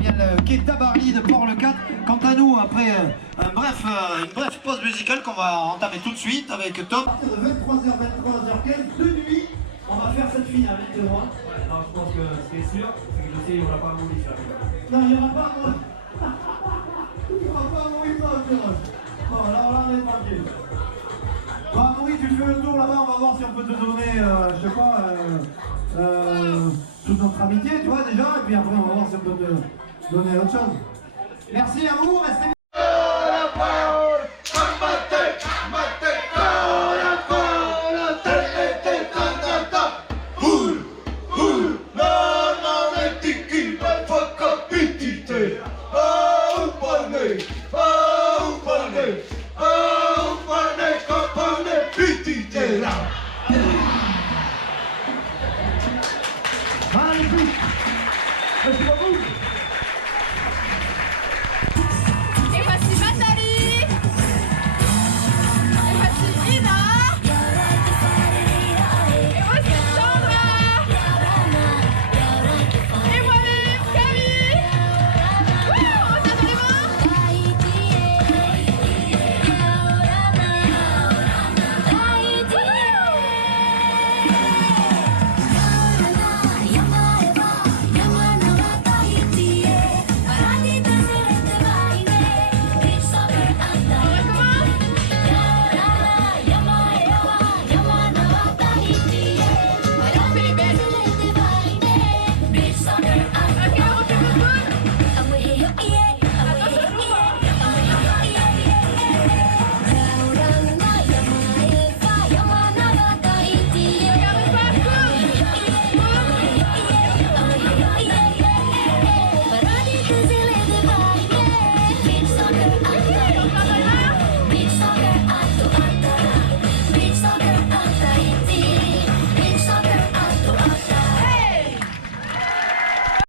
bien le quai Tabarly de Port-le-4. Quant à nous, après une bref pause musicale qu'on va entamer tout de suite avec Tom. À partir de 23h, 23h15 de nuit, on va faire cette finale, tu vois. Ouais, non, je pense que ce qui est sûr, c'est que je sais, il n'y aura pas un Maurice là. Non, il n'y aura pas un Maurice. Il n'y aura pas un Maurice dans le tirage. Bon, alors là, on est tranquille. Bon, Maurice, tu fais le tour là-bas, on va voir si on peut te donner, je sais pas, toute notre amitié, tu vois, déjà, et puis après, on va voir si on peut te donner autre chose. Merci à vous, restez